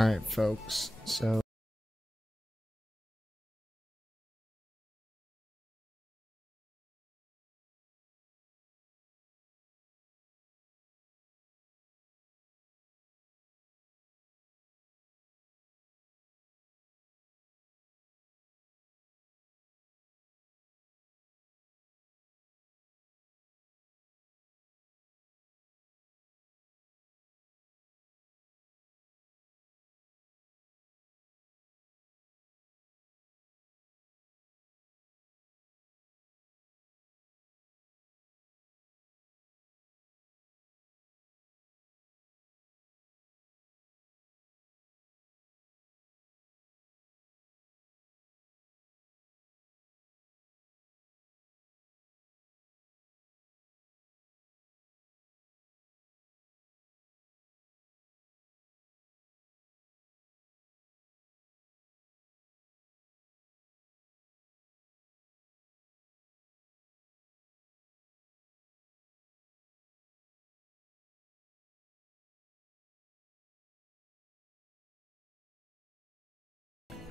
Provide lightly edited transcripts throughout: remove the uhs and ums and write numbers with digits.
Alright, folks, so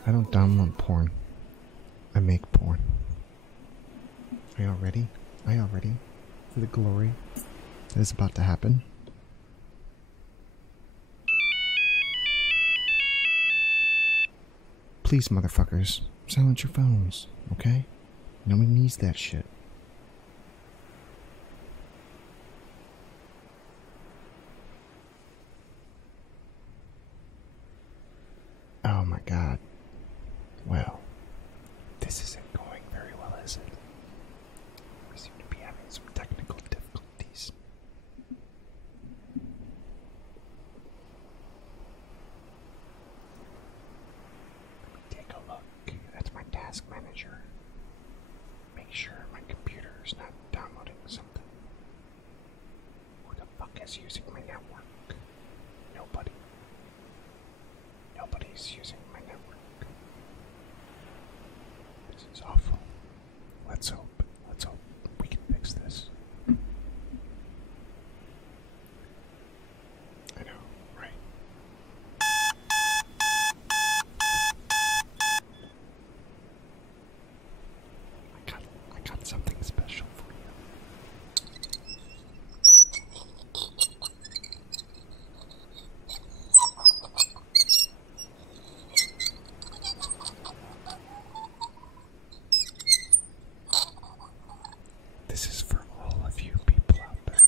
I don't download porn. I make porn. Are y'all ready? Are y'all ready for the glory that is about to happen? Please, motherfuckers, silence your phones, okay? Nobody needs that shit. Oh my god. Well, this isn't going very well, is it? We seem to be having some technical difficulties. Let me take a look at my task manager. Make sure my computer is not downloading something. Who the fuck is using my network? Nobody. Nobody's using my network. This is awful. Let's hope we can fix this. I know, right? I got something special for you. This is for all of you people out there.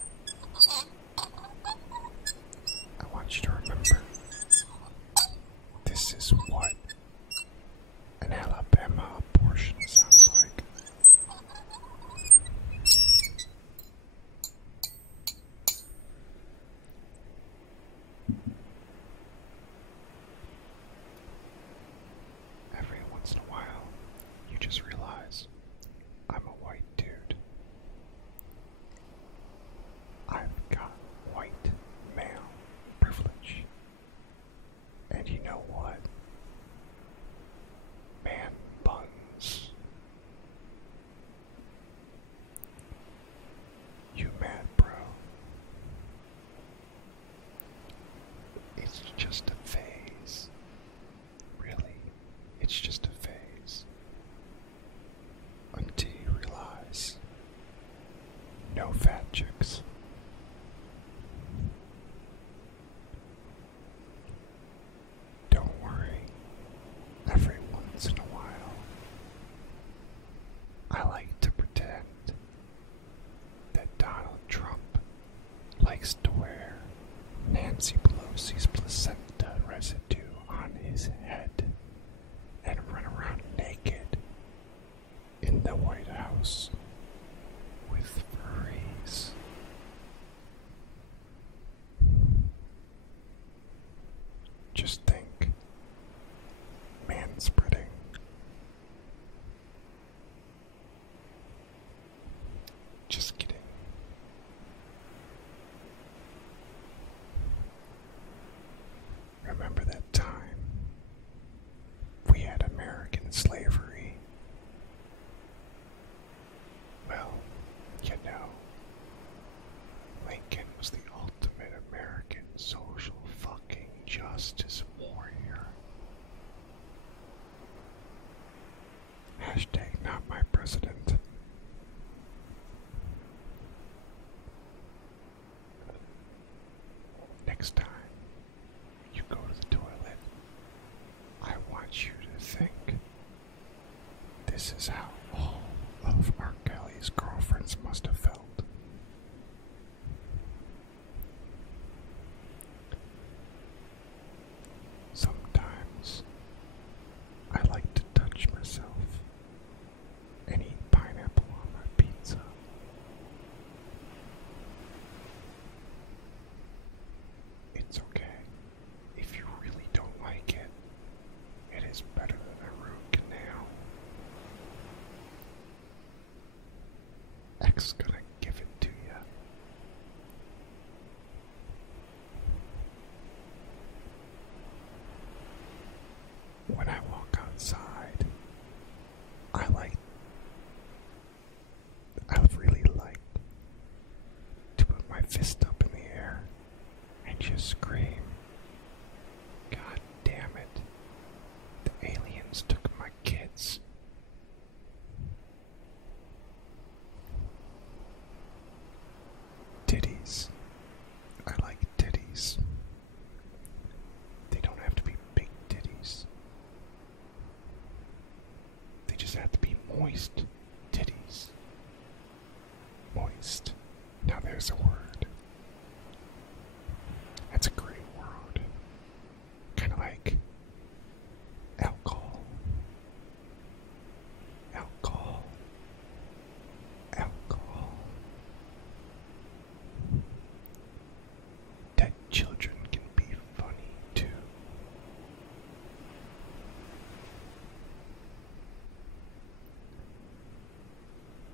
I want you to remember, this is what an Alabama abortion sounds like. Every once in a while, you just realize I'm a white dude. I've got white male privilege. And you know what? Man buns. You mad, bro? It's just a phase. Really, it's just a phase. Until you realize, no fat chicks. Don't worry. Every once in a while, I like to pretend that Donald Trump likes to wear Nancy Pelosi's placenta residue on his head and run around naked in the White House with furries. Just think, manspreading. Just kidding. Remember that time we had American slavery? Well, you know, Lincoln was the ultimate American social fucking justice warrior. Zach's gonna give it to you. When I walk outside, I would really like to put my fist up in the air and just scream, "God damn it, the aliens took my kids." Titties. I like titties. They don't have to be big titties. They just have to be moist titties. Moist. Now there's a word. That's a great word. Kind of like alcohol. Alcohol. Alcohol. Dead children can be funny too.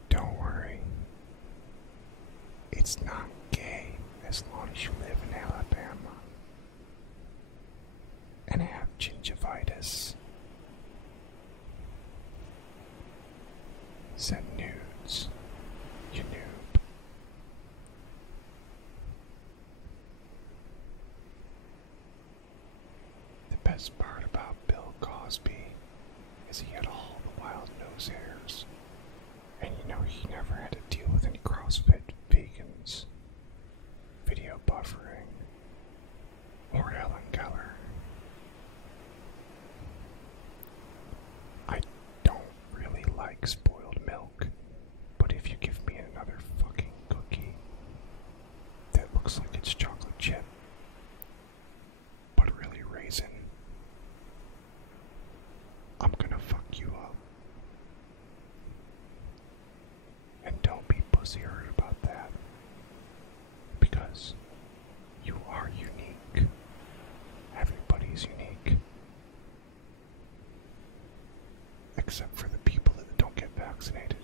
Don't worry. It's not gay as long as you live in Alabama and have gingivitis. Send nudes, you noob. The best part about Bill Cosby is he had all the wild nose hairs. And you know he never had to deal with any CrossFit vegans, video buffering, or Helen Keller. I don't really like spoiled milk, but if you give me another fucking cookie that looks like it's chocolate chip, but really raisin, I'm gonna fuck you up. And don't be pussy-hurt about that, because you are unique. Everybody's unique. Except for the people that don't get vaccinated.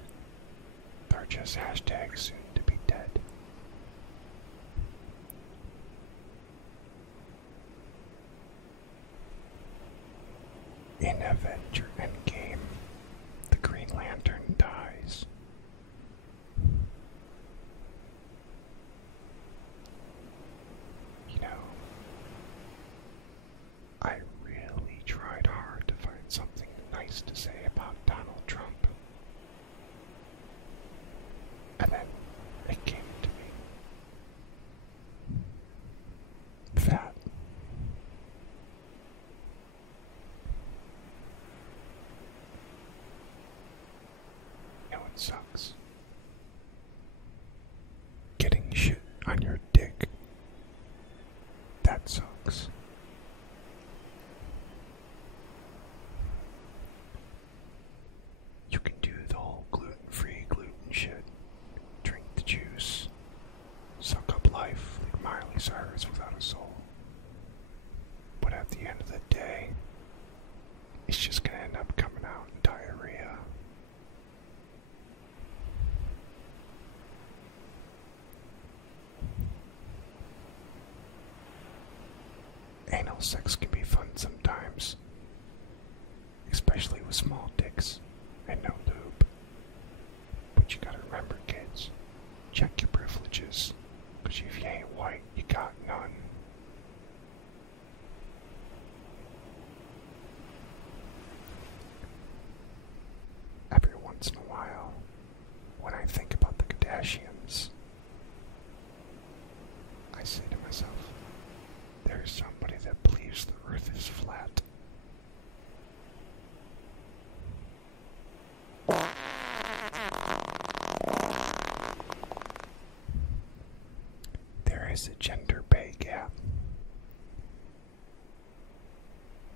They're just hashtag soon to be dead. In Avenger Endgame, the Green Lantern dies. You know, I really tried hard to find something nice to say about Donald Trump. And then it came to me. Fat. You know what sucks? Getting shit on your dick. That sucks. You can do the whole gluten-free gluten shit. Drink the juice. Suck up life like Miley Cyrus without a soul. But at the end of the day, it's just gonna end up coming out in diarrhea. Anal sex can be fun sometimes, especially with small dicks and no lube. But you gotta remember, kids, check your privileges, cause if you ain't white, you got none. Every once in a while, when I think about the Kardashians, I say to myself, there's somebody that believes the earth is flat. There is a gender pay gap.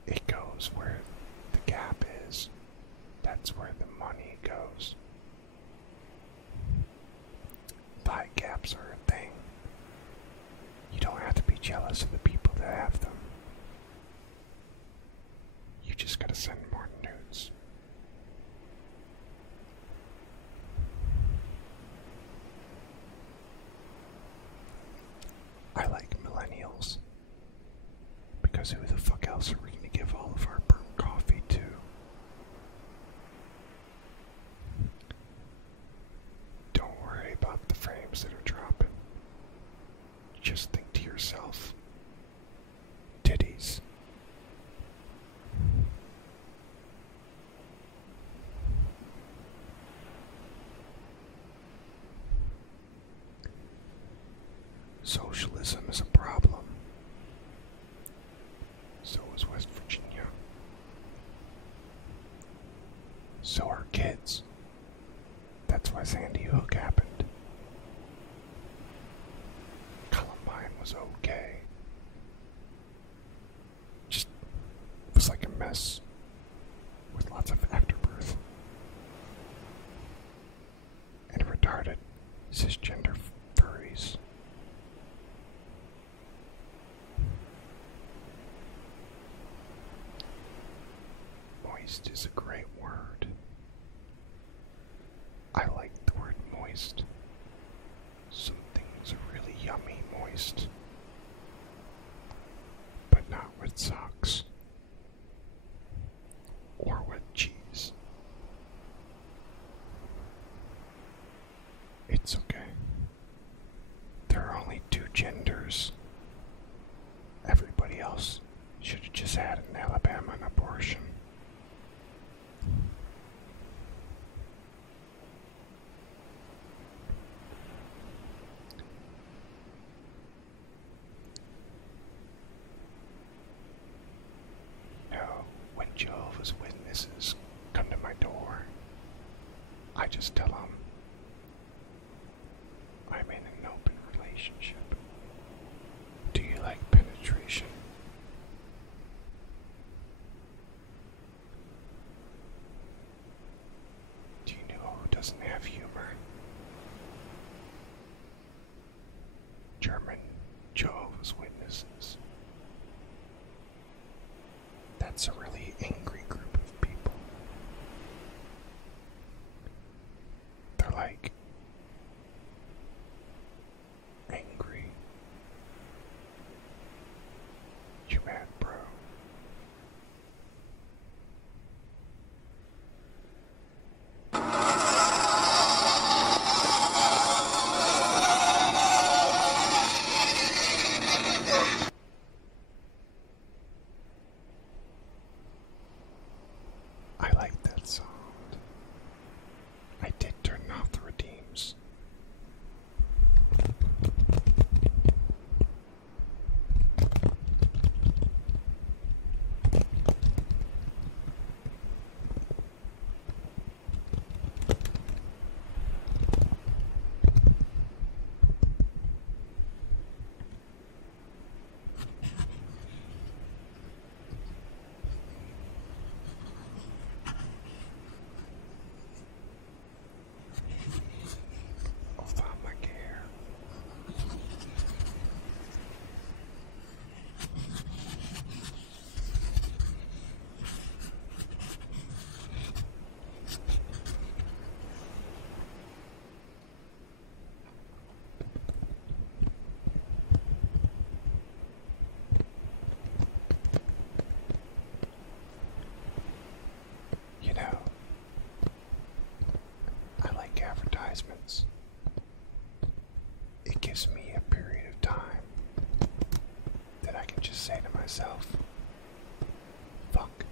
It goes where the gap is. That's where the money goes. Pie gaps are a thing. You don't have to be jealous of the people that have them. You just gotta send more nudes. days. Socialism is a problem. So is West Virginia. So are kids. That's why Sandy Hook happened. Columbine was okay. Just was like a mess with lots of afterbirth. And retarded cisgender furries. Moist is a great word. I like the word moist. Some things are really yummy moist. But not with socks. Or with cheese. It's okay. There are only two genders. Everybody else should have just had an Alabama abortion. When Jehovah's Witnesses come to my door, I just tell them I'm in an open relationship. Do you like penetration? Do you know who doesn't have humor? German Jehovah's Witnesses. That's a really angry group of people. They're like angry. You mad, bro? I like that sound. I did turn off the redeems. Obamacare. You know, I like advertisements. It gives me a period of time that I can just say to myself, fuck,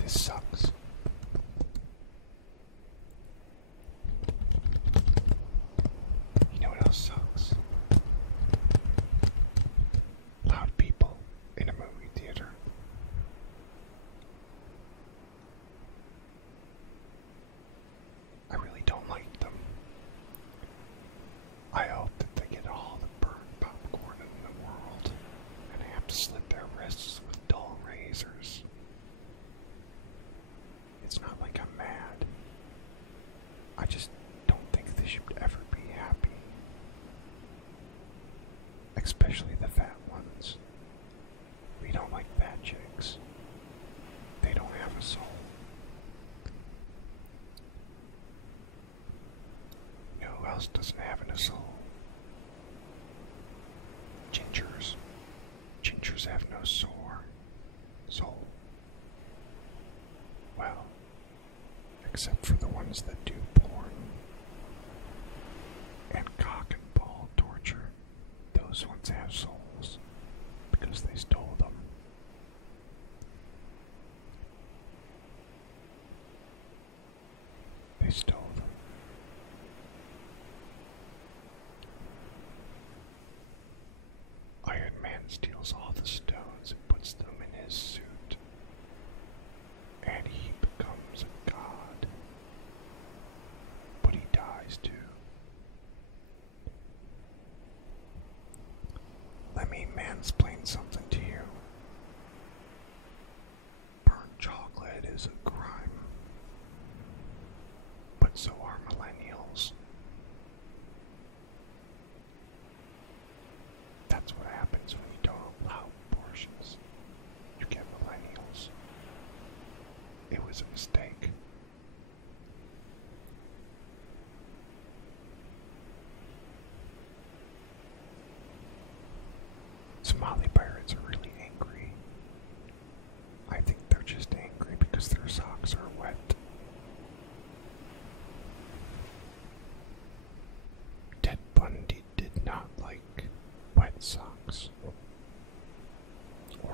this sucks. You know what else sucks? Loud people in a movie theater. I really don't like them. I hope that they get all the burnt popcorn in the world, and I have to slit their wrists with dull razors. It's not like I'm mad. I just don't think they should ever be happy. Especially the fat ones. We don't like fat chicks. They don't have a soul. You know who else doesn't have a soul? Gingers. Gingers have no soul. Well, except for the ones that do porn and cock and ball torture. Those ones have souls because they stole them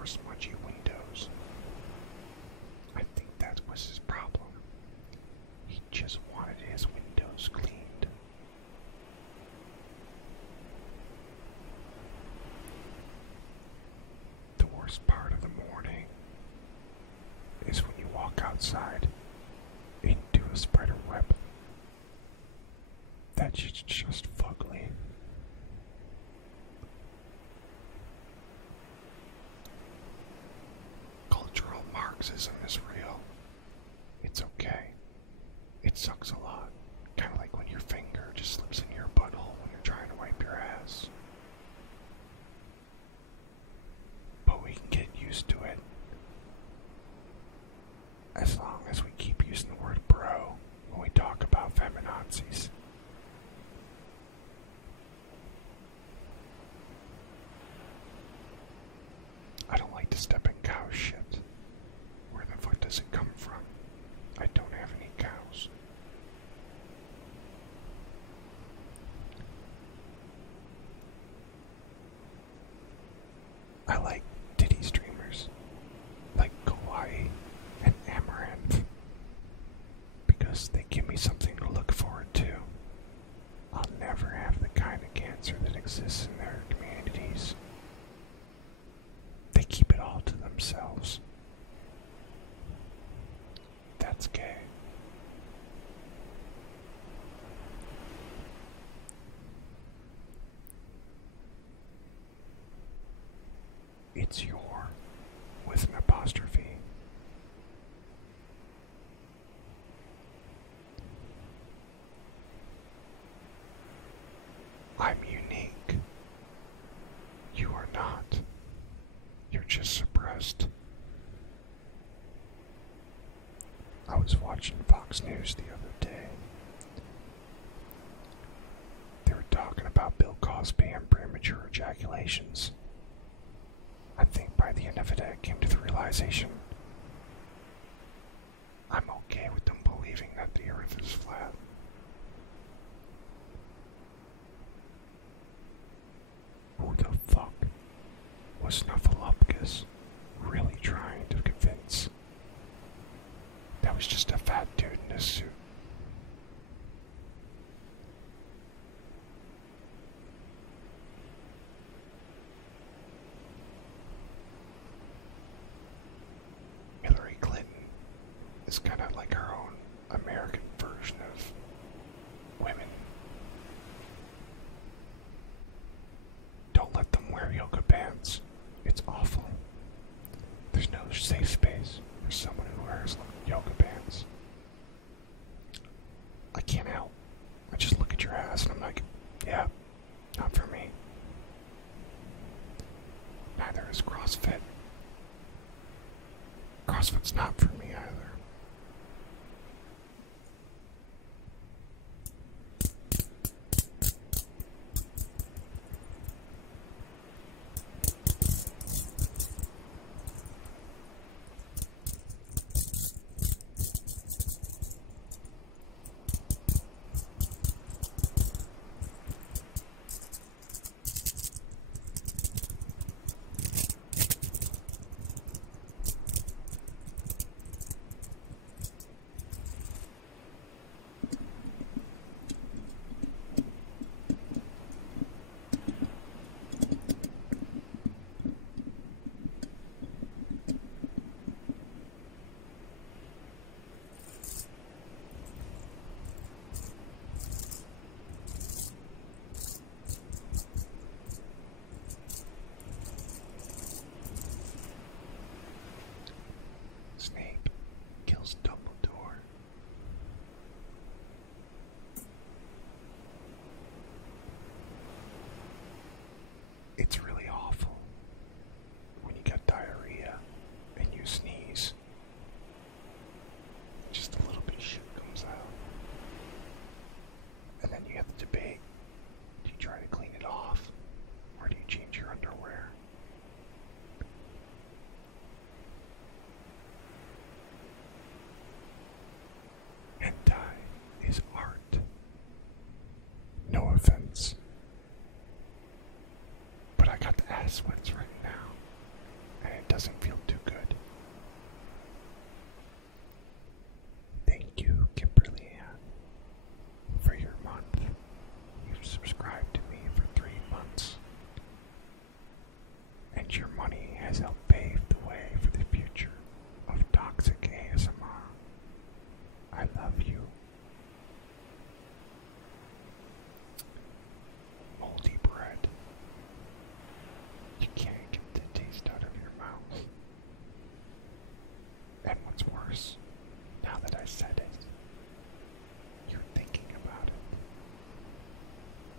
more smudgy windows. I think that was his problem. He just wanted his windows cleaned. The worst part of the morning is when you walk outside into a spider web. That shit's just fugly. Cultural Marxism is real. It's okay. It sucks a lot. Kind of like when your finger just slips in your butthole when you're trying to wipe your ass. But we can get used to it. As long as we keep using the word bro when we talk about feminazis. I don't like to step in cow shit. Where the fuck does it come from? I don't have any cows. I like titty streamers, like Kawaii and Amaranth, because they give me something to look forward to. I'll never have the kind of cancer that exists in their communities. They keep it all to themselves. That's gay. It's your with an apostrophe. I'm unique. You are not. You're just suppressed. I was watching Fox News the other day. They were talking about Bill Cosby and premature ejaculations. I think by the end of it, I came to the realization I'm okay with them believing that the earth is flat. Who the fuck was Snuffleupagus really trying to convince? That was just a fat dude in a suit. Hillary Clinton is kind of like her own American version of women. Don't let them wear yoga pants. It's awful. There's no safe space for someone who wears yoga pants. I can't help. I just look at your ass and I'm like, yeah, not for me. Neither is CrossFit. CrossFit's not for me either. doesn't feel too good. Thank you, Kimberly Ann, for your month. You've subscribed to me for 3 months. And your money has helped pave the way for the future of toxic ASMR. I love you. Moldy bread. You can't get the taste out of your mouth. And what's worse, now that I said it, you're thinking about it.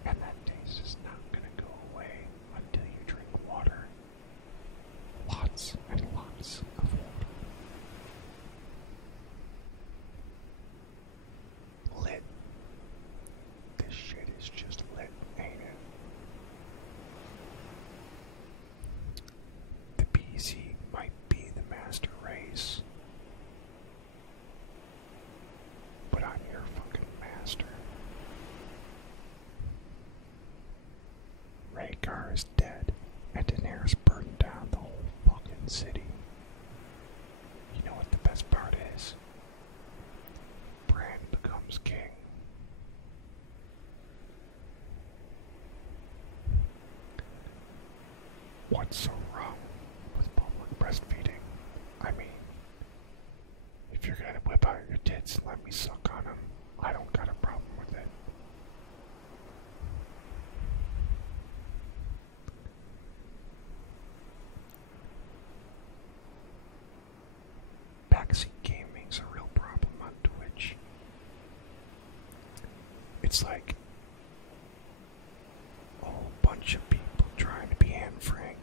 And that taste is not gonna go away until you drink water. Lots and lots of water. Lit. This shit is just lit, ain't it? The PC might be the master race, but I'm your fucking master. Rhaegar is dead, and Daenerys burned down the whole fucking city. You know what the best part is? Bran becomes king. What's so wrong with public breastfeeding? I mean, if you're gonna whip out your tits and let me suck on them, I don't got a problem with it. Backseat gaming's a real problem on Twitch. It's like a whole bunch of people trying to be Anne Frank,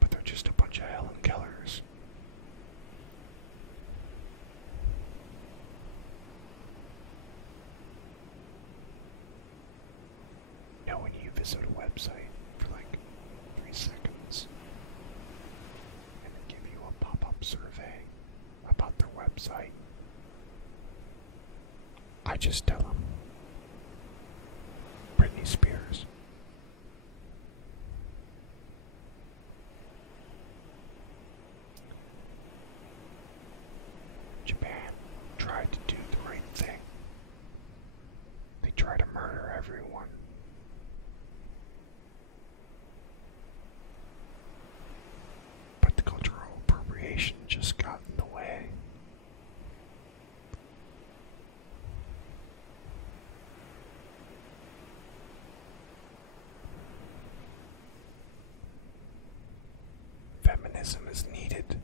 but they're just a bunch of Helen Kellers. You know when you visit a website for like 3 seconds and they give you a pop-up survey about their website, I just tell them Britney Spears. Japan tried to do the right thing. They tried to murder everyone. But the cultural appropriation just got in the way. Feminism is needed.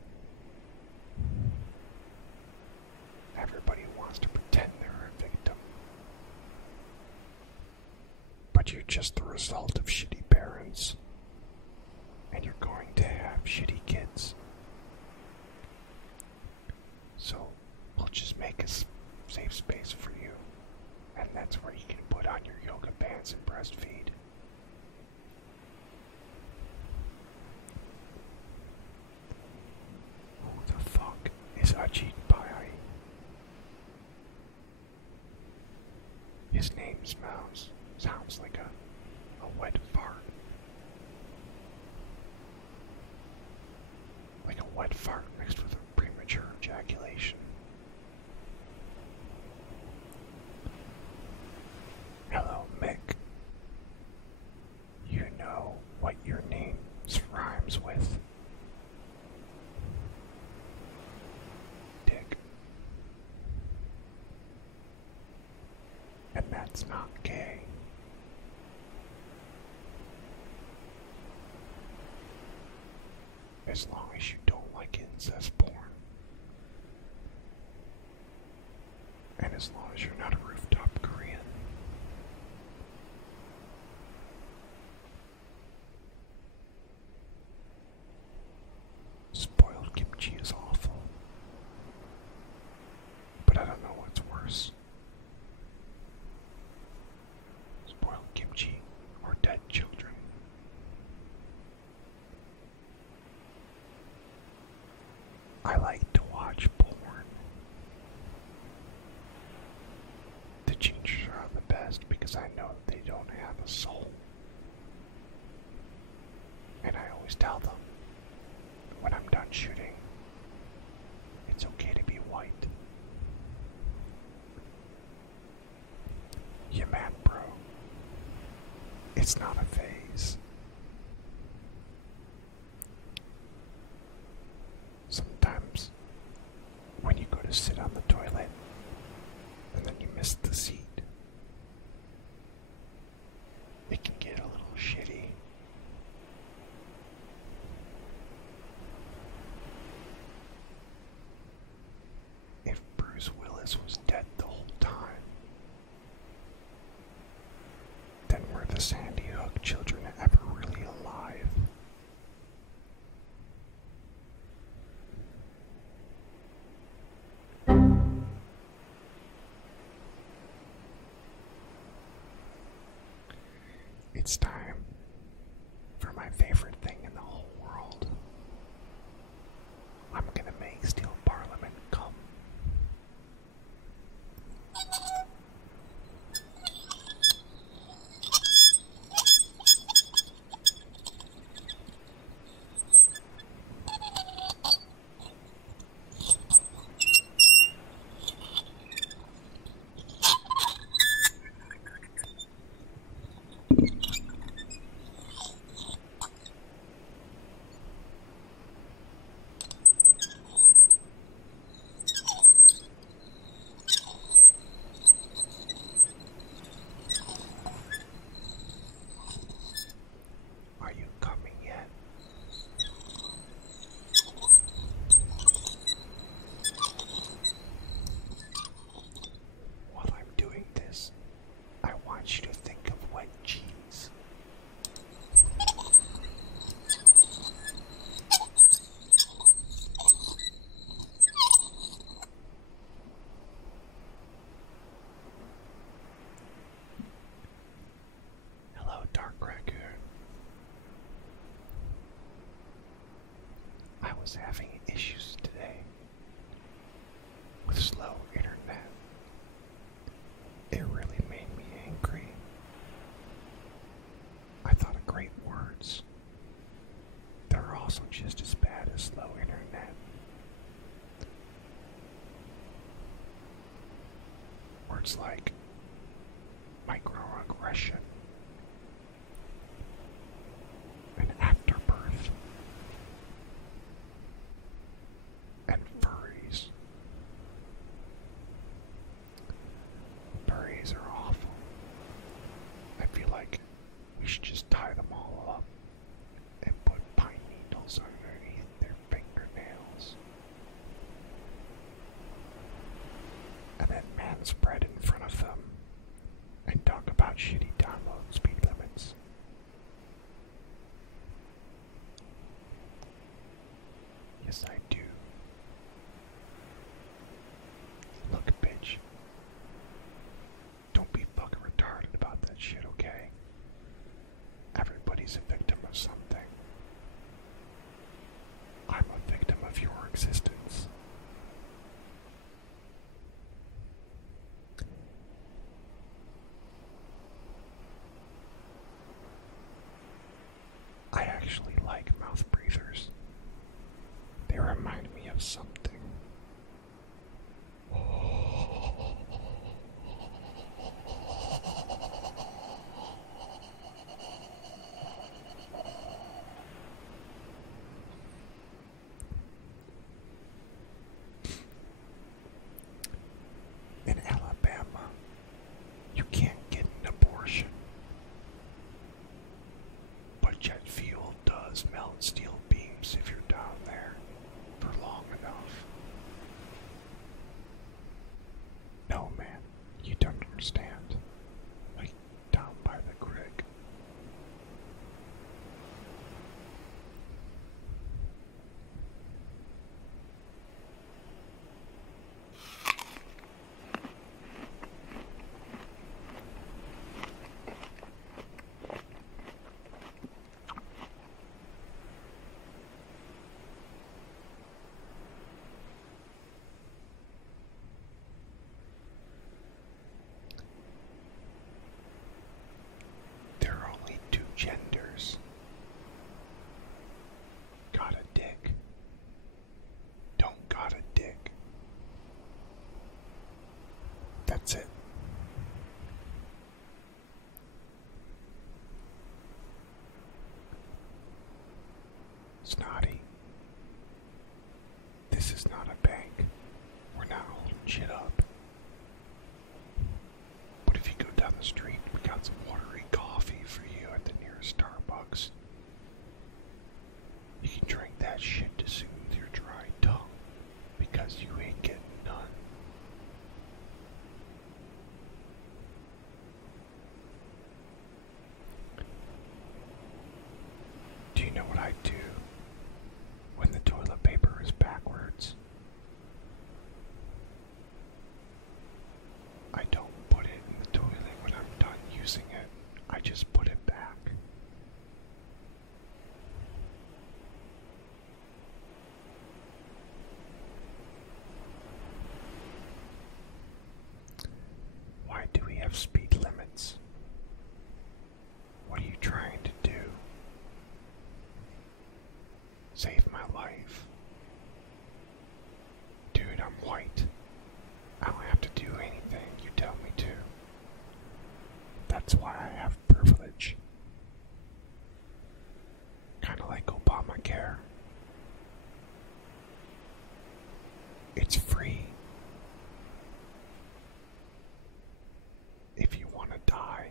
Everybody wants to pretend they're a victim. But you're just the result of shitty parents. And you're going to have shitty kids. So, we'll just make a safe space for you. And that's where you can put on your yoga pants and breastfeed. Who the fuck is Ajit Pai? His name sounds like a wet fart. Like a wet fart mixed with a premature ejaculation. Hello, Mick. You know what your name rhymes with? Dick. And that's not gay. As long as you don't like incest porn. And as long as you're not a rooftop Korean. Spoiled kimchi is awful. But I don't know what's worse. Spoiled kimchi or dead children. I like to watch porn. The gingers are the best because I know they don't have a soul. And I always always tell them when I'm done shooting, it's okay to be white. Yeah, man, bro. It's not a phase. Sometimes, when you go to sit on the toilet, and then you miss the seat, it can get a little shitty. If Bruce Willis was dead the whole time, then were the Sandy Hook children ever really alive? It's time for my favorite thing in the whole world. I'm gonna make Steel Parliament come. Are you coming yet? While I'm doing this, I want you to think of wet cheese. Hello, Dark Raccoon. I was having issues today with slow internet. It really made me angry. I thought of great words. They're also just as bad as slow internet. Words like microaggression and afterbirth and furries. Furries are awful. I feel like we should just tie them all up and put pine needles underneath their fingernails. And then man spread in front of them and talk about shitty download speed limits. Yes, I do. Look, bitch. Don't be fucking retarded about that shit, okay? Everybody's a victim of something. I'm a victim of your existence. I actually like mouth breathers. They remind Snotty. This is not a bank. We're not holding shit up. But if you go down the street, we got some watery coffee for you at the nearest Starbucks. You can drink that shit to soothe your dry tongue, because you ain't getting none. Do you know what I do when the toilet paper is backwards? I don't put it in the toilet when I'm done using it. I just put it back. Why do we have speed limits? What are you trying to do? Save my life. Dude, I'm white. I don't have to do anything you tell me to. That's why I have privilege. Kinda like Obamacare. It's free. If you want to die.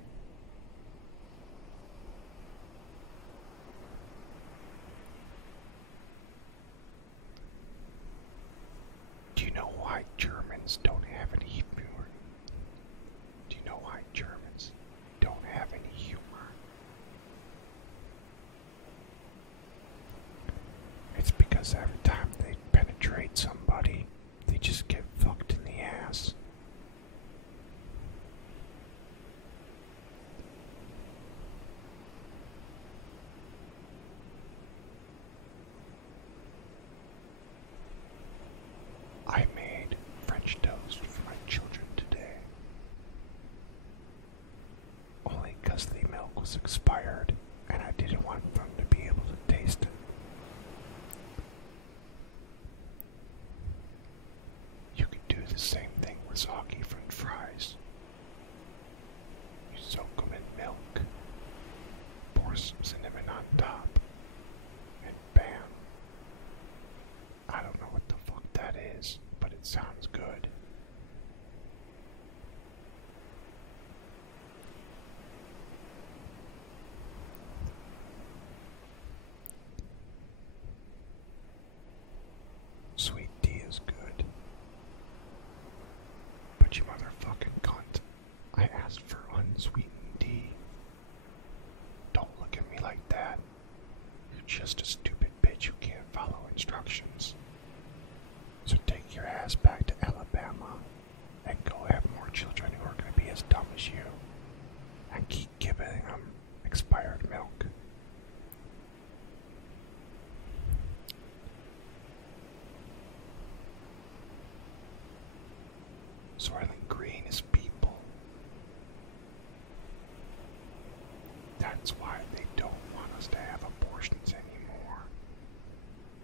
Do you know why Germans don't have any humor? Do you know why Germans don't have any humor? It's because every time they penetrate somebody, they just get fucked in the ass. I made French toast for my children today. Only because the milk was expired and I didn't want them to be able to taste it. You could do the same thing with soggy French fries. You soak them in milk, pour some cinnamon on top, and bam. I don't know what the fuck that is, but it sounds good. Sweet tea is good. But you motherfucking cunt, I asked for unsweetened tea. Don't look at me like that. You're just a stupid bitch who can't follow instructions. So take your ass back to Alabama and go have more children who are going to be as dumb as you and keep giving them expired milk. Soylent Green is people. That's why they don't want us to have abortions anymore.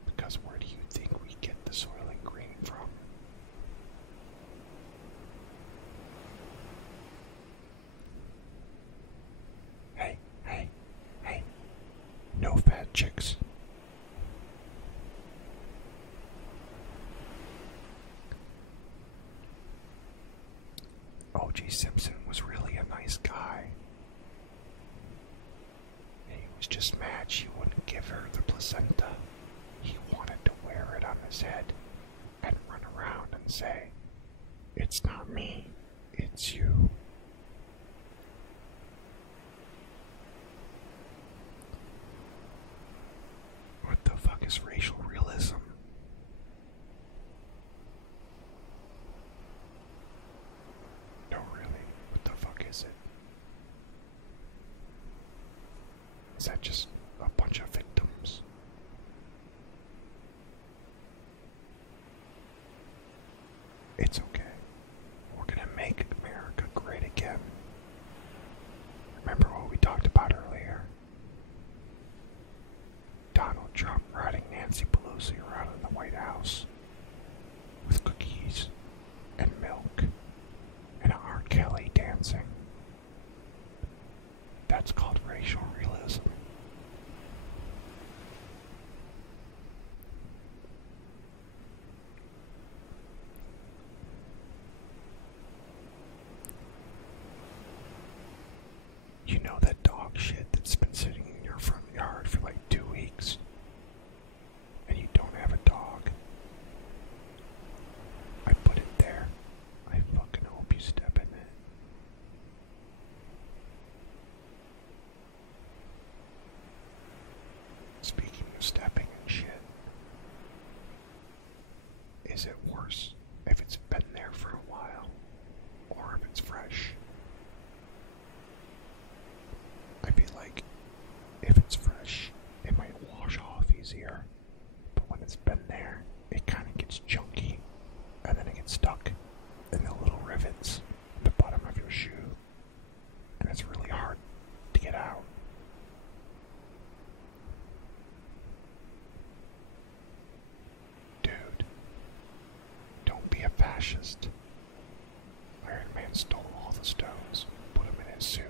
Because where do you think we get the Soylent Green from? Hey, hey, hey. No fat chicks. O.J. Simpson was really a nice guy. And he was just mad she wouldn't give her the placenta. He wanted to wear it on his head and run around and say, "It's not me, it's you." What the fuck is racial realism? No, really, what the fuck is it? Is that just a bunch of victims? It's okay. We're gonna make America great again. Remember what we talked about earlier? Donald Trump riding Nancy Pelosi around in the White House with cookies and milk and R. Kelly dancing. That's called racial realism. know that dog shit that's been sitting in your front yard for like 2 weeks, and you don't have a dog? I put it there. I fucking hope you step in it. Speaking of stepping and shit, is it worse if it's been there for a while, or if it's fresh? I feel like if it's fresh, it might wash off easier, but when it's been there, it kind of gets chunky, and then it gets stuck in the little rivets at the bottom of your shoe, and it's really hard to get out. Dude, don't be a fascist. Iron Man stole all the stones, put them in his suit,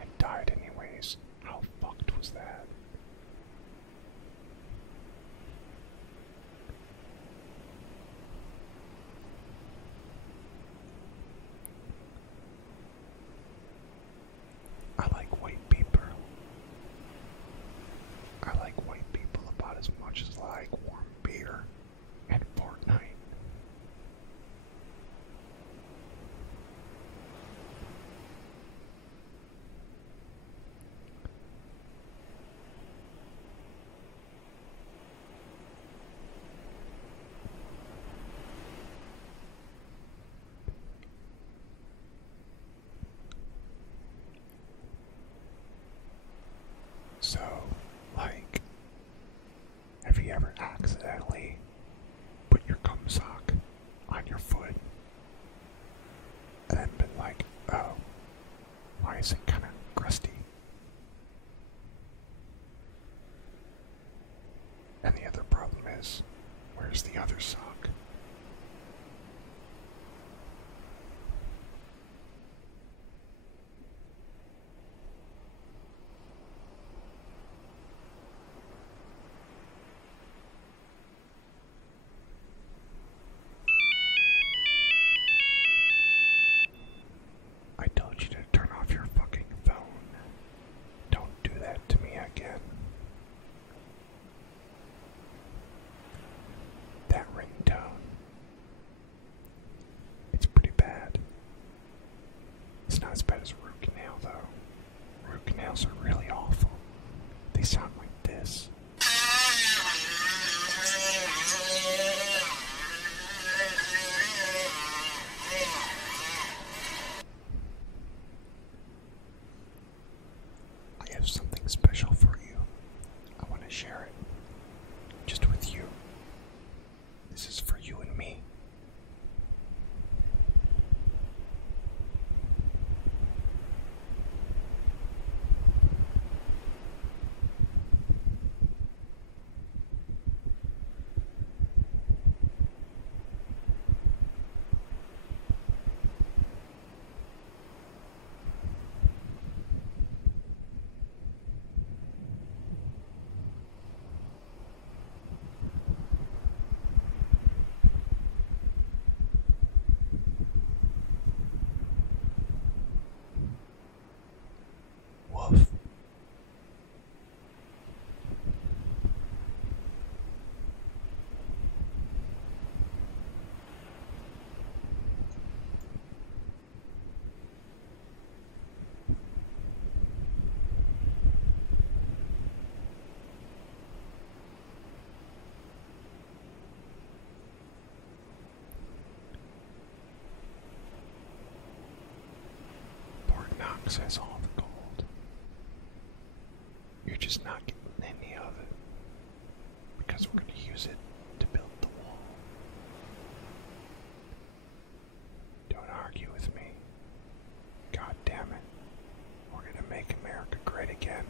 and died anyways. How fucked was that? I like white people. I like white people about as much as I like warm beer and Fortnite. So, like, have you ever accidentally put your cum sock on your foot and then been like, oh, why is it kind of crusty? And the other problem is, where's the other sock? I told you to turn off your fucking phone. Don't do that to me again. That ringtone. It's pretty bad. It's not as bad as root canal, though. Root canals are really awful. They sound like this. I have something special for you. I want to share it. Just with you. This is for you and me. Woof. Fort Knox has all the gold. You're just not getting any of it, because we're going to use it to build the wall. Don't argue with me. God damn it. We're going to make America great again.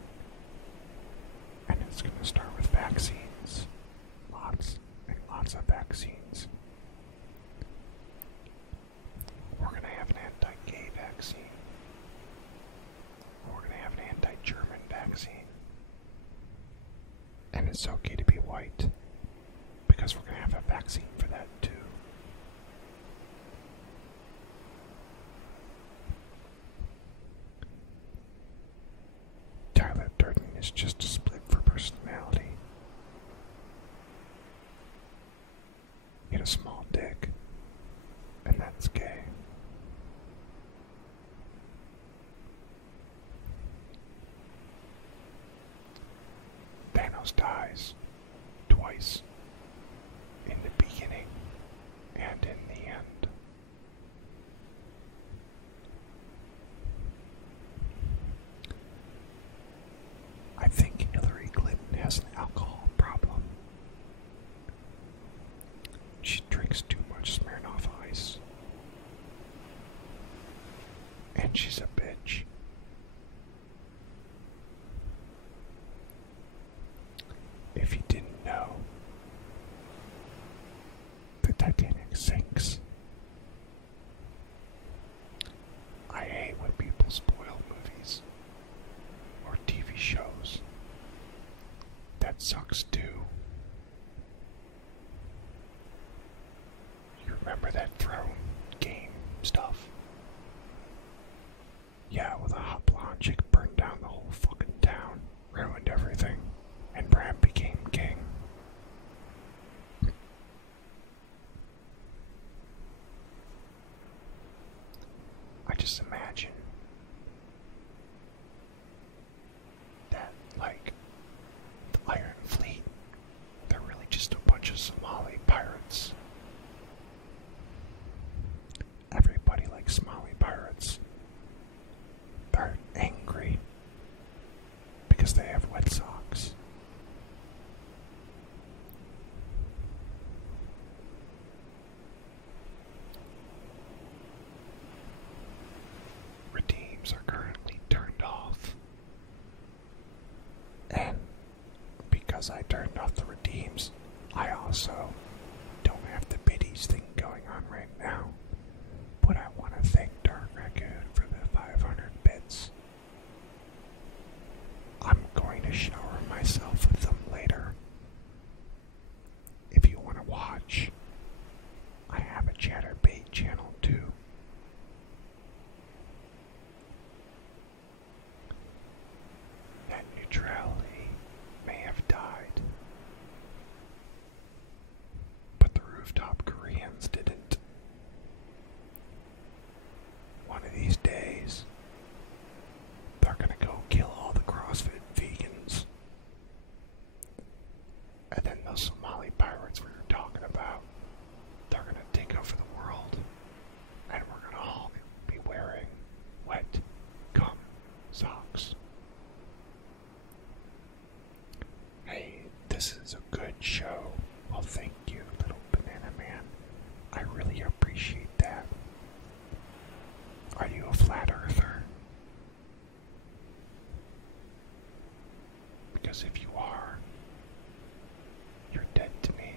And it's going to start with vaccines. Lots and lots of vaccines. We're going to have an anti-gay vaccine. We're going to have an anti-German vaccine. And it's okay to be white. is just a split for personality. Get a small dick, and that's gay. Thanos dies twice, in the beginning and in the end. I think Hillary Clinton has an alcohol problem. She drinks too much Smirnoff Ice. And she's a bitch. If you didn't know, the Titanic sinks. I hate when people spoil movies or TV shows. That sucks too. You remember that throne game stuff? Yeah, with a hot blonde chick burned down the whole fucking town, ruined everything, and Bran became king. I just imagine that, like, the Iron Fleet, they're really just a bunch of Somali pirates. Everybody likes Somali pirates. They're angry because they have wet socks. Redeems are currently turned off. And because I turned off the redeems, I also don't have the biddies thing going on right now. But I want to thank Dark Raccoon for the 500 bits. I'm going to shower myself with them later. If you want to watch, I have a Chatterbait channel too. Net neutrality may have died, but the rooftop Koreans didn't. One of these days, they're gonna go kill all the CrossFit vegans. And then those Somali pirates we were talking about, they're gonna take over the world. And we're gonna all be wearing wet cum socks. Hey, this is a good show. Well, thank you, little banana man. I really appreciate that. Are you a flat earther? Because if you are, you're dead to me.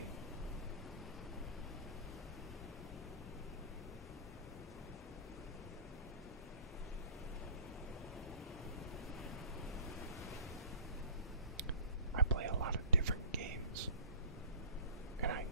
I play a lot of different games, and I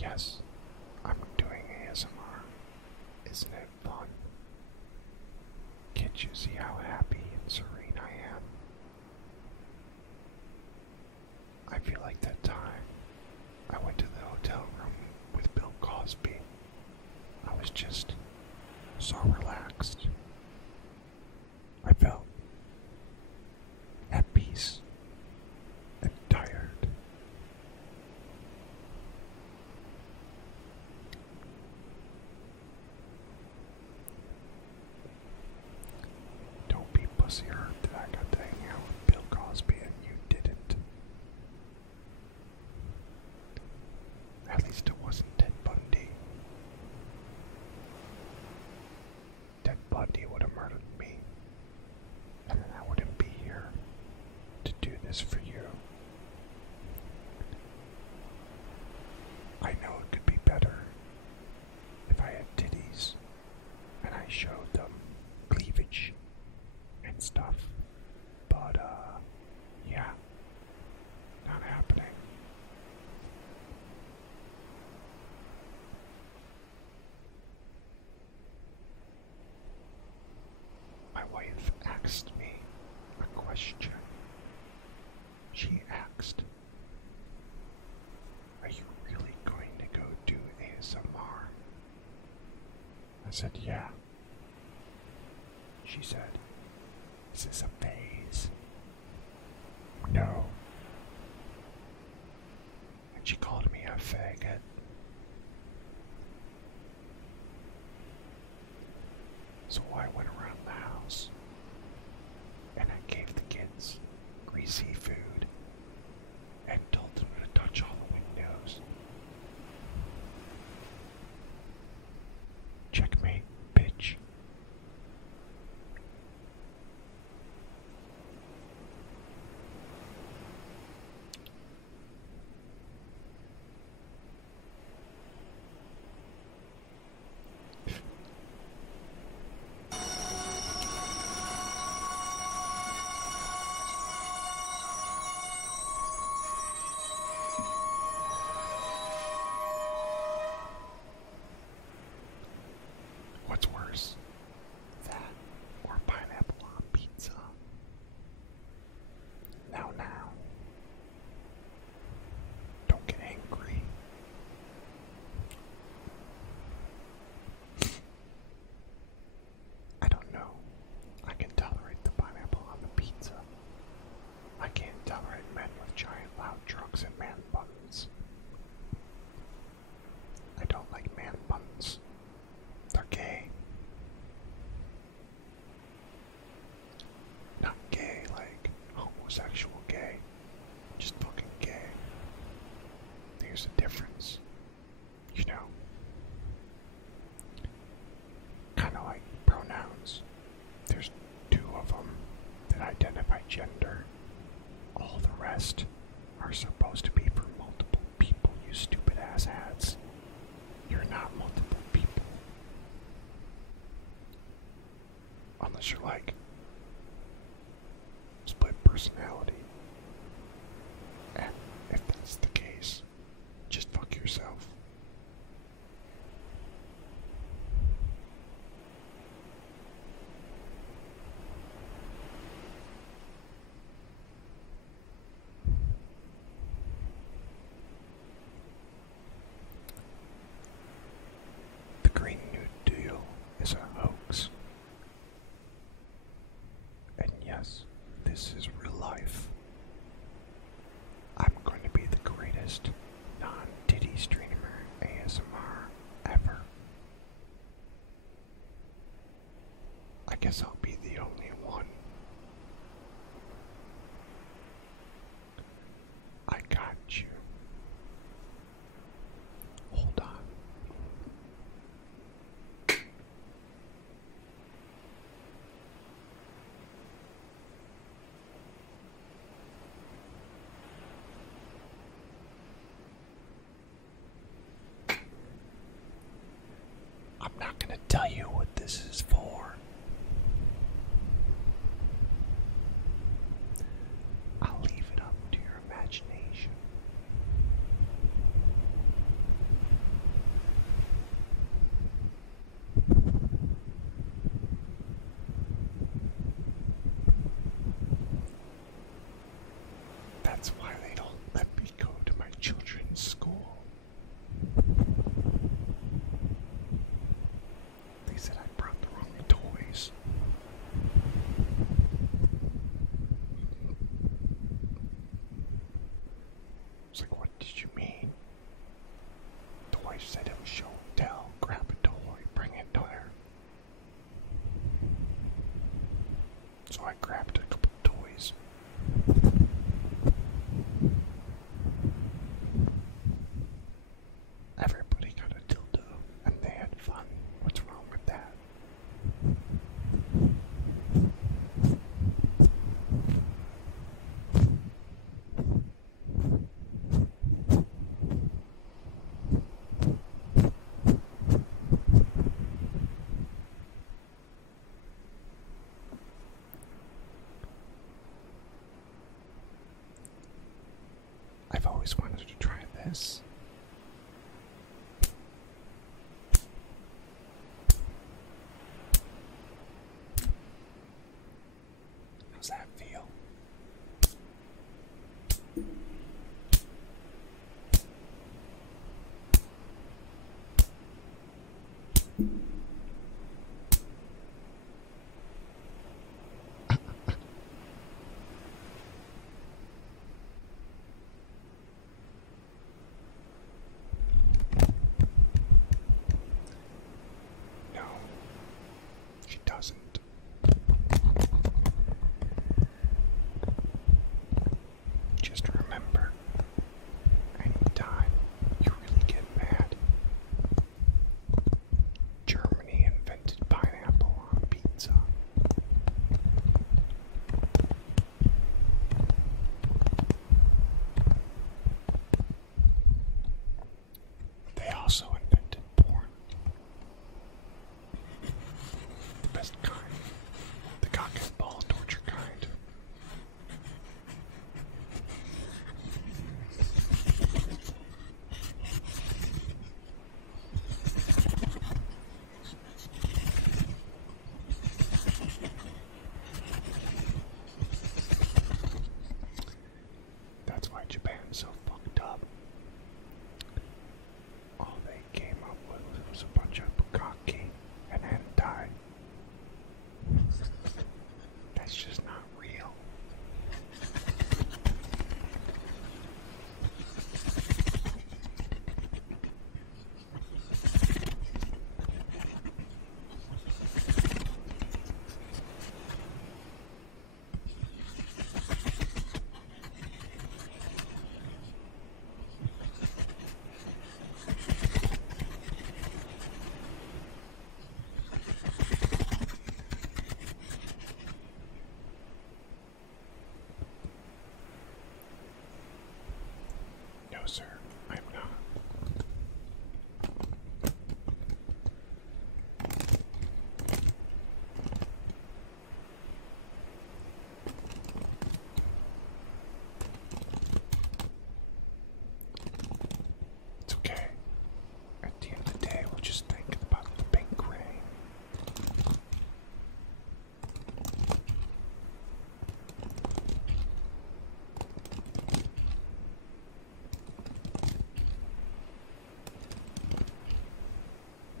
Yes, I'm doing ASMR. Isn't it fun? Can't you see how happy and serene I am? I feel like that time I went to the hotel room with Bill Cosby. I was just so relaxed. I felt at peace and tired. Don't be pussy hurt that I got to hang out with Bill Cosby and you didn't. At least it wasn't Ted Bundy. Ted Bundy would have murdered me, and then I wouldn't be here to do this for you. I know it could be better if I had titties and I showed them cleavage and stuff, but yeah, not happening. My wife asked me a question. She asked, "Are you really going to go do ASMR?" I said, "Yeah." She said, "Is this a phase?" "No." And she called me a faggot. So I went around the house and I gave the kids greasy food and told them to touch all the windows. Checkmate, bitch. What's worse, that or pineapple on pizza? Now, don't get angry. I don't know. I can tolerate the pineapple on the pizza. I can't tolerate men with giant loud trucks and man buns. I don't like man buns. They're gay. Not gay like homosexual gay. Just fucking gay. There's a difference. You know. Kinda like pronouns. There's two of them that identify gender. All the rest are supposed to be for multiple people, you stupid asshats. You're not multiple people. Unless you're like split personality. And if that's the case, just fuck yourself. The Green New Deal is a hoax. And yes, this is real life. I'm going to be the greatest non-titty streamer ASMR ever. I guess I'll be the only one. I got you. Hold on. I'm not gonna tell you what this is for. I'll leave it up to your imagination. Did you mean? The wife said it was show and tell. Grab a toy, bring it to her. So I grabbed a couple of toys. Everybody got a dildo, and they had fun. What's wrong with that? I've always wanted to try this. How's that feel? No, she doesn't. Just remember, anytime you really get mad, Germany invented pineapple on pizza. They also invented porn. The best kind. The cock and ball torture kind. That's why Japan's so fucked up. All they came up with was a bunch of bukkake and hentai. That's just not real. No, sir, I'm not. It's okay. At the end of the day, we'll just think about the pink rain.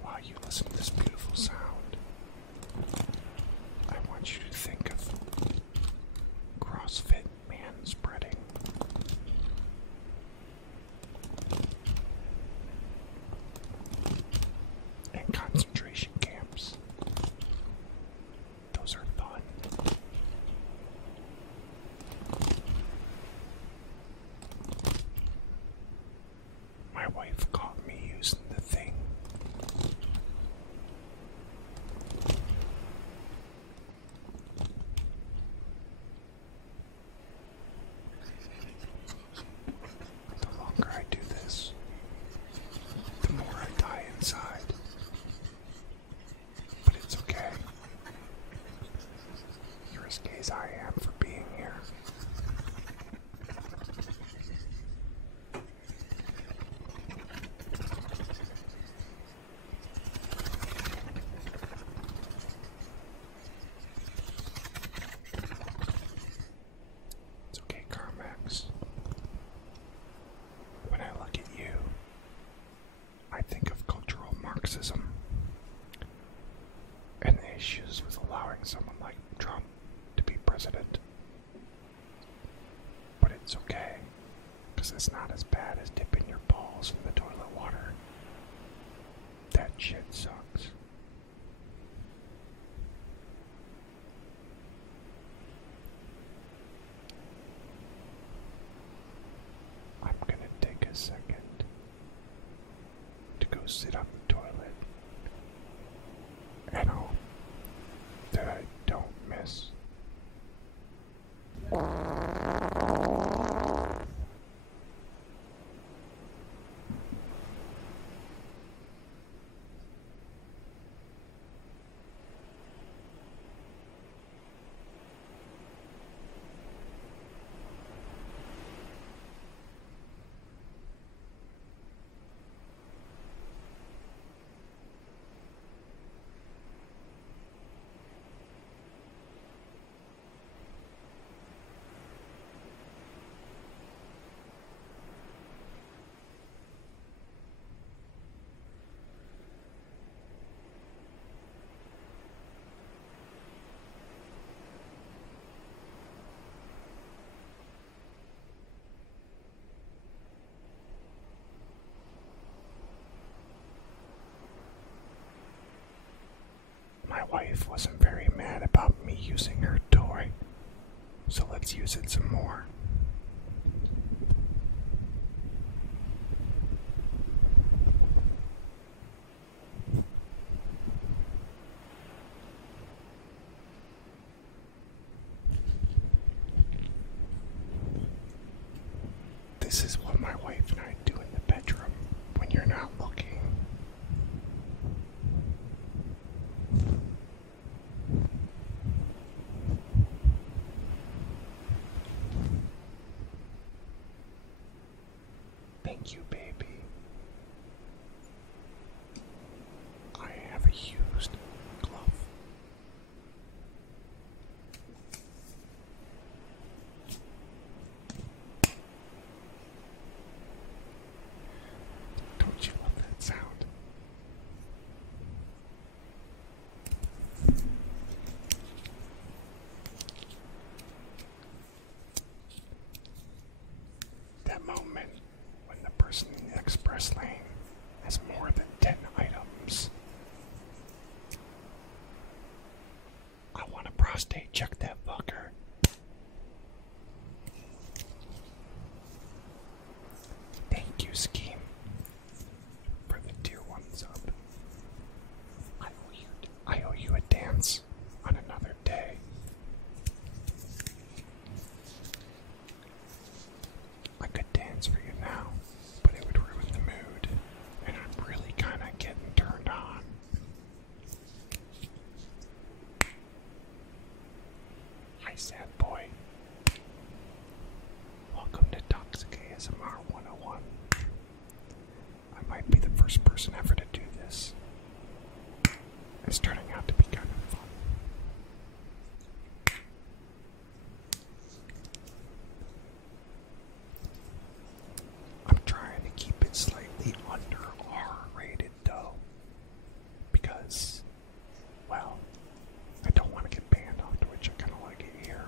While you listen to this beautiful sound, I want you to think of CrossFit man spreading. And concentration camps. Those are fun. My wife caught me using the thing. The longer I do this, the more I die inside. But it's okay. You're as gay as I am for being here. It's okay, Carmax. When I look at you, I think of cultural Marxism and the issues with allowing someone like Trump to be president. But it's okay, because it's not as bad. bad as dipping your balls in the toilet water. That shit sucks. I'm gonna take a second to go sit on the toilet and hope that I don't miss. My wife wasn't very mad about me using her toy, so let's use it some more. This is what my wife and I do in the bedroom when you're not looking. Thank you, baby. I have a used glove. Don't you love that sound? That moment when the person in the express lane has more than 10 items. I want to prostate check that fucker. Thank you, Scheme, for the tier 1 sub. I owe you a dance on another day. I could dance for you now, but it would ruin the mood, and I'm really kinda getting turned on. Hi, sad boy. Welcome to Toxic ASMR 101. I might be the first person ever to do this. It's turning out to be kind of fun. I'm trying to keep it slightly under R-rated though, because, well, I don't want to get banned on Twitch. I kind of like it here.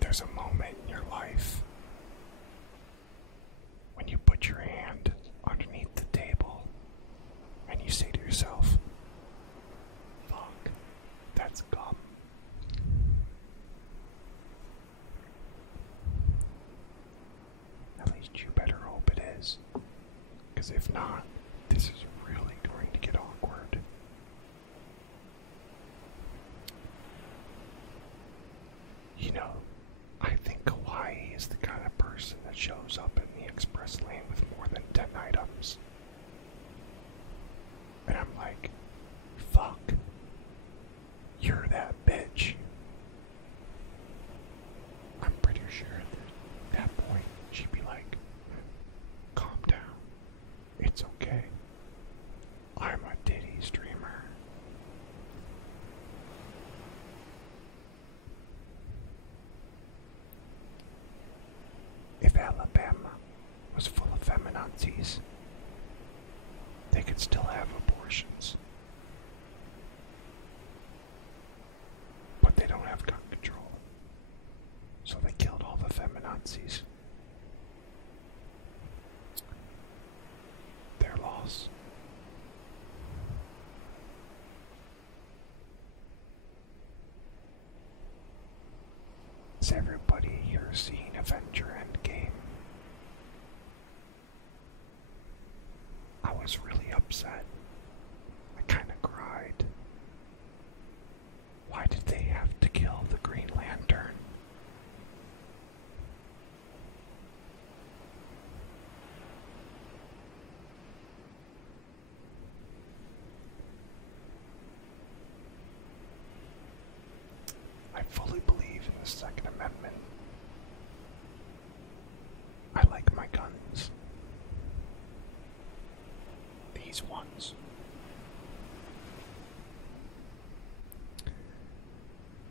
There's a moment in your life when you put your hand underneath the table and you say to yourself, fuck, that's gum. At least you better hope it is, because if not, this is really going to get awkward. You know, I think Hawaii is the kind of person that shows up in the express lane with more than 10 items. And I'm like, fuck, you're that bitch. I'm pretty sure at that point she'd be like, feminazis. They could still have abortions. But they don't have gun control. So they killed all the feminazis. Their loss. Has everybody here seen Avenger Endgame? I was really upset. I kinda cried. Why did they have to kill the Green Lantern? I fully believe in the Second Amendment. I like my guns. These ones.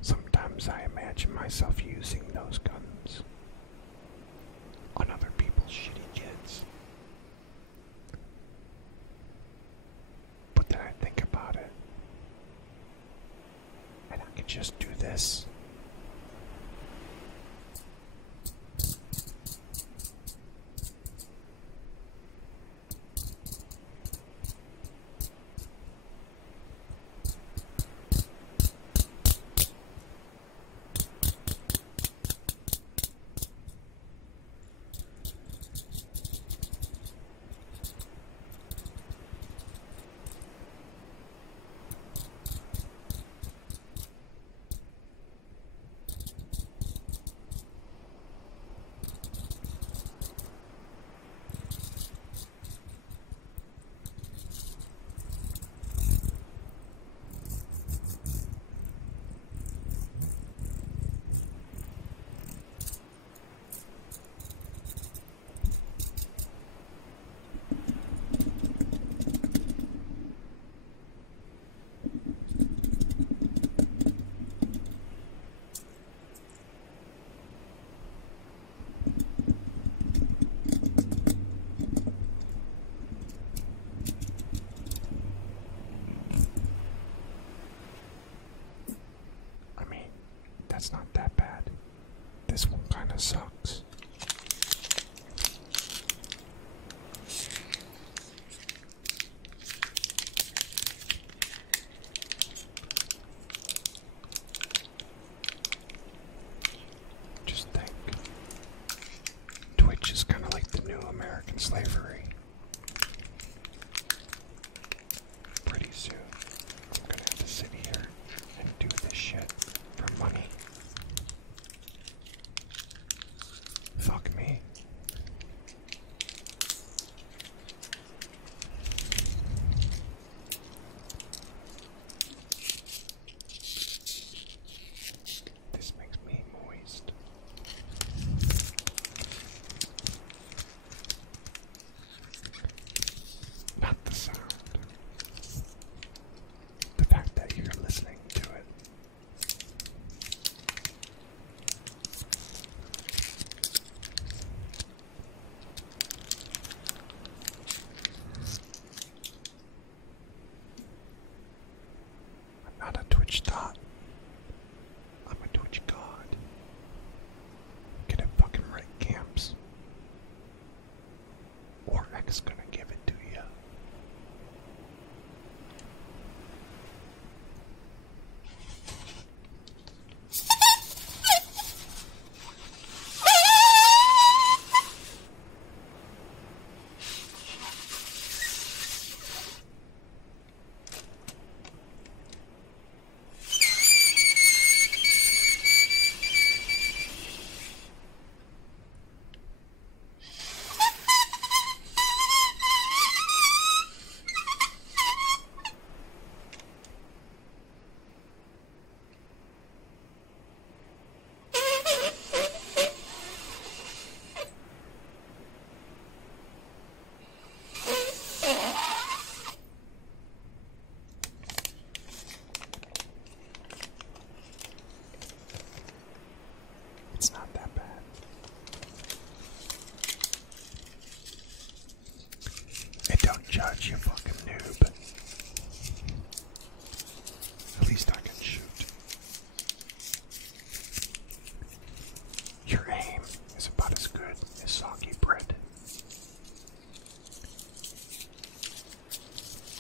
Sometimes I imagine myself using those guns on other people's shitty kids. But then I think about it, and I could just do this. That's not that bad. This one kinda sucks. Just think. Twitch is kinda like the new American slavery. Pretty soon, I'm gonna have to sit here and do this shit for money. Fuck me. This makes me moist. Not the sound. The fact that you're listening to it. I'm not a Twitch dot. I'm a Twitch god. Get it fucking right, camps. Or X gonna give it to you. judge, you fucking noob. At least I can shoot. Your aim is about as good as soggy bread.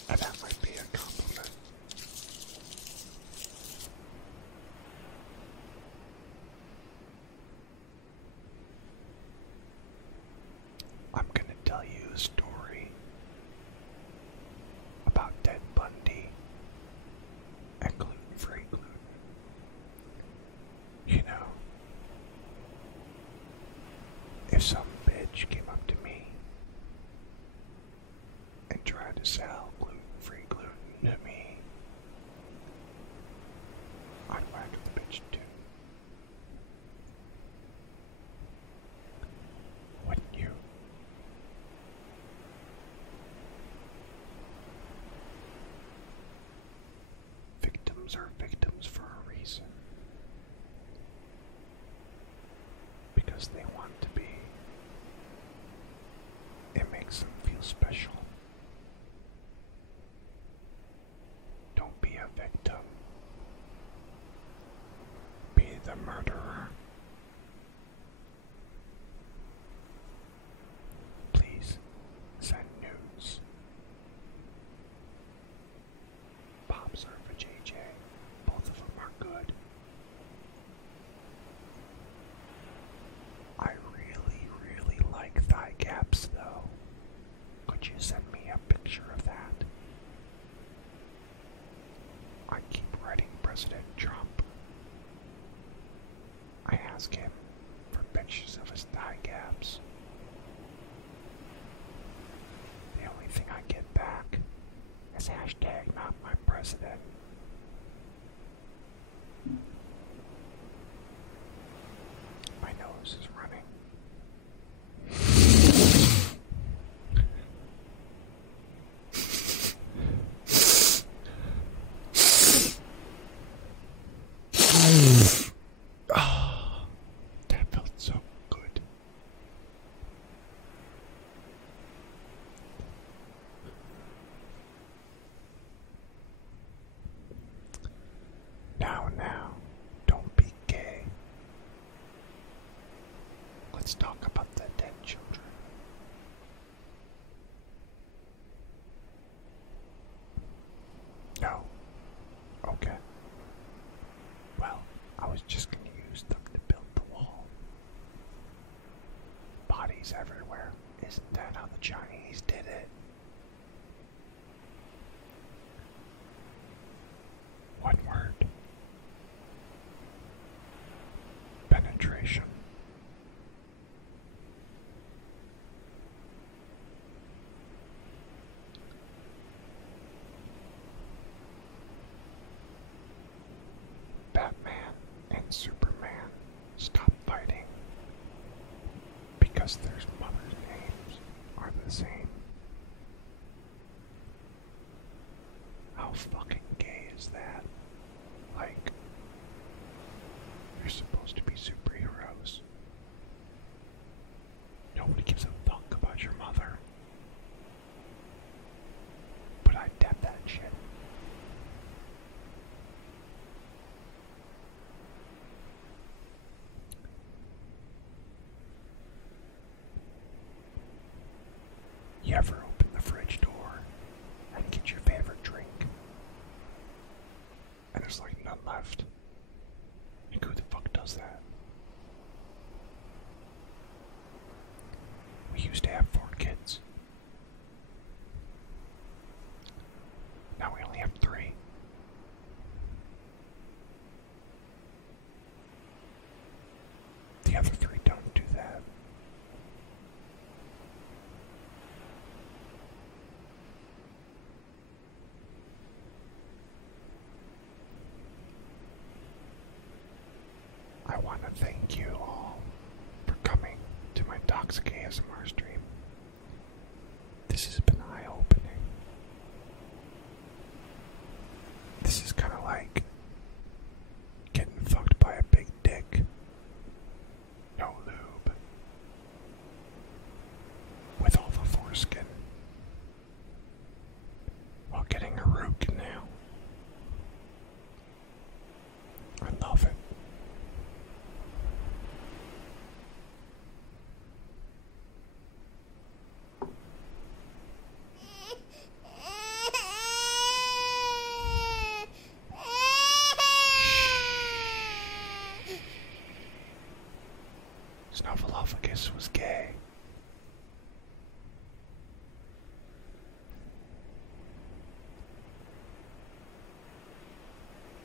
And that might be a compliment. I'm gonna tell you a story about Ted Bundy and gluten-free gluten. You know, if some bitch came up to me and tried to sell gluten-free gluten to me, I'd whack the bitch too. Wouldn't you? Victims are victims for a reason. Because they want to be. It makes them feel special. Don't be a victim. Be the murderer. Please send nudes. Pops are for JJ. Both of them are good. I really, really like thigh gaps though. Could you send me a picture of that? I keep writing President Trump. I ask him for pictures of his thigh gaps. The only thing I get back is hashtag not my president. My nose is running. Oh, that felt so good. Now, don't be gay. Let's talk about the dead children. No. Okay. Well, I was just going to use them to build the wall. Bodies everywhere. Isn't that how the Chinese did it? One word. Penetration. Batman and Superman stop fighting because their mother's names are the same. How fucking gay is that? Like, you're supposed to be superheroes. Nobody gives a fuck about your mother. But I dab that shit. You ever open the fridge door and get your favorite drink? And there's like none left. Like, who the fuck does that? We used to have 4 kids. Now we only have 3. The other 3 don't do that. I want to thank you all for coming to my Toxic ASMR stream. This has been eye-opening. This is kind of like getting fucked by a big dick. No lube. With all the foreskin. Jesus was gay.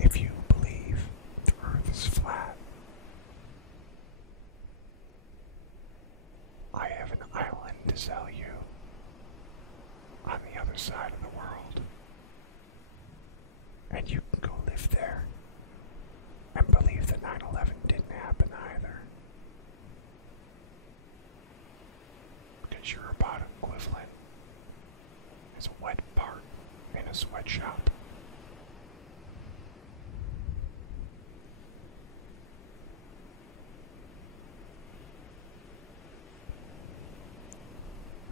If you believe the earth is flat, I have an island to sell you on the other side of the world. And you can go live there and believe that 9/11 didn't happen either. Because your robot equivalent is a wet part in a sweatshop.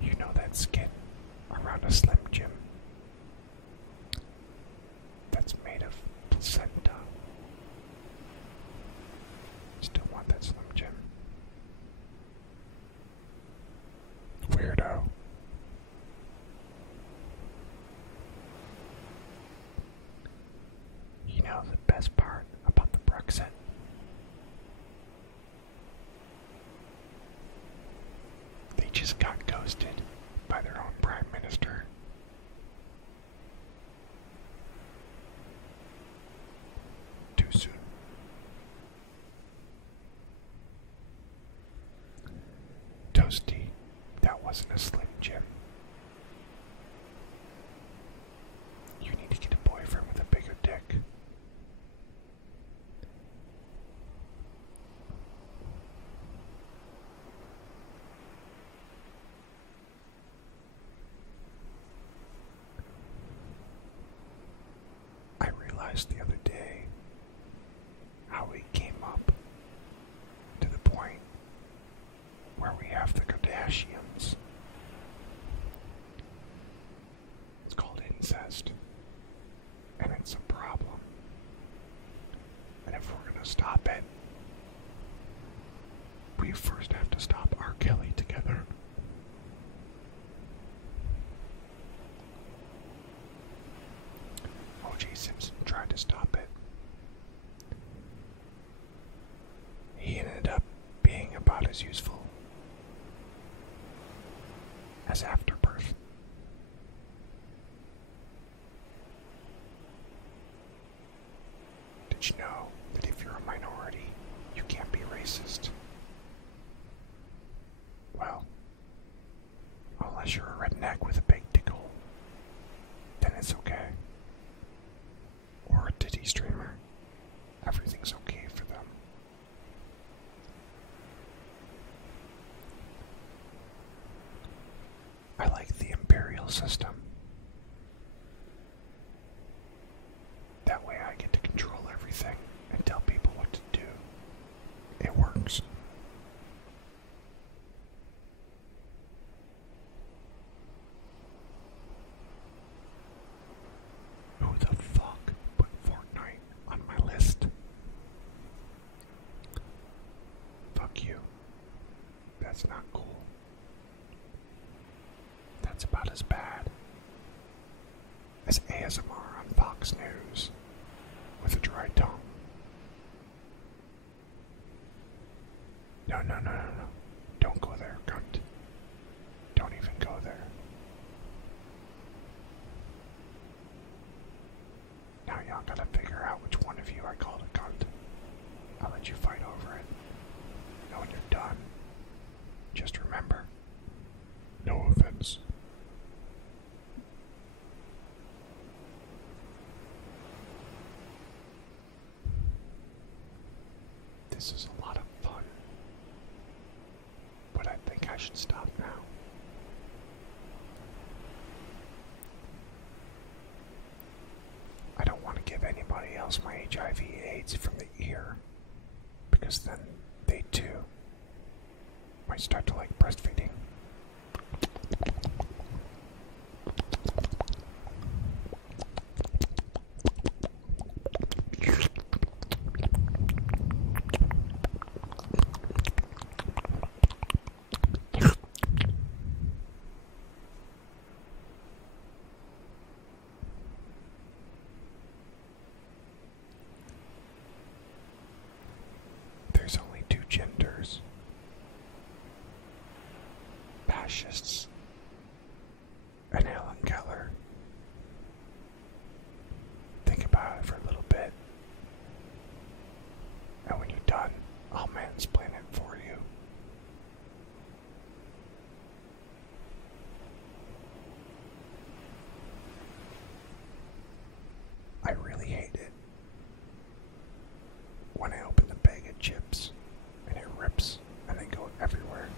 You know that skin around a Slim Jim that's made of placenta? Still want that Slim Jim. Weirdo. You know the best part about the Brexit? They just got ghosted by their own prime minister. Too soon. Toasty, that wasn't a Slim Jim. You need to get a boyfriend with a bigger dick. I realized the other day how we came up to the point where we have the Kardashians. It's called incest, and it's a problem. And if we're gonna stop it, we first have to stop R. Kelly together. O.J. Simpson tried to stop it. He ended up being about as useful as Afterbirth. Did you know that if you're a minority, you can't be racist? Well, unless you're a redneck with a big dickle, then it's okay. Or a titty streamer, everything's okay for them. I like the imperial system. That way I get to control everything and tell people what to do. It works. Who the fuck put Fortnite on my list? Fuck you. That's not cool. That's about as bad as ASMR on Fox News with a dry tongue. No. Don't go there, cunt. Don't even go there. Now y'all gotta figure out which one of you I called a cunt. I'll let you fight over it. And when you're done, just remember, no offense. This is a lot of fun, but I think I should stop now. I don't want to give anybody else my HIV/AIDS from the ear, because then they too might start to like breastfeeding. There's only two genders. and Helen Keller. Think about it for a little bit. And when you're done, I'll mansplain it for you. I really hate it when I open the bag of chips and it rips and they go everywhere.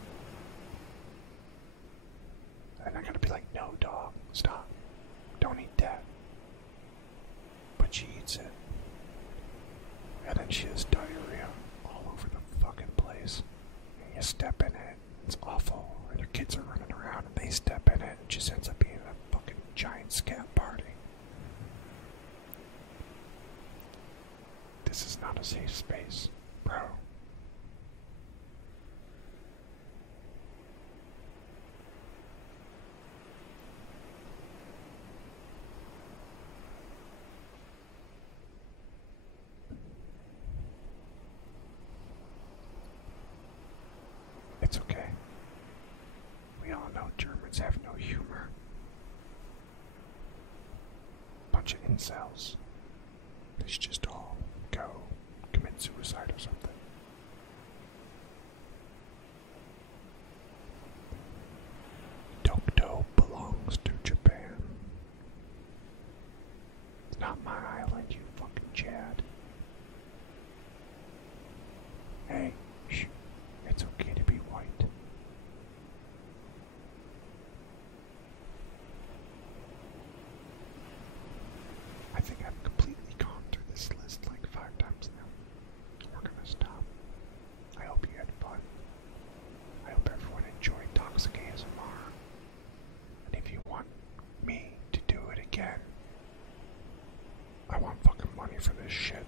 And I gotta be like, no, dog, stop. Don't eat that. But she eats it. And then she has diarrhea all over the fucking place. And you step in it, it's awful. And your kids are running around and they step in it. It just ends up being a fucking giant scat party. This is not a safe space, bro. It's okay. We all know Germans have no humor. Bunch of incels. They should just all go commit suicide or something. Dokdo belongs to Japan. It's not my island, you fucking Chad. Hey, shh. It's okay to be white. I think I've completely gone through this list like 5 times now. We're gonna stop. I hope you had fun. I hope everyone enjoyed Toxic ASMR. And if you want me to do it again, I want fucking money for this shit.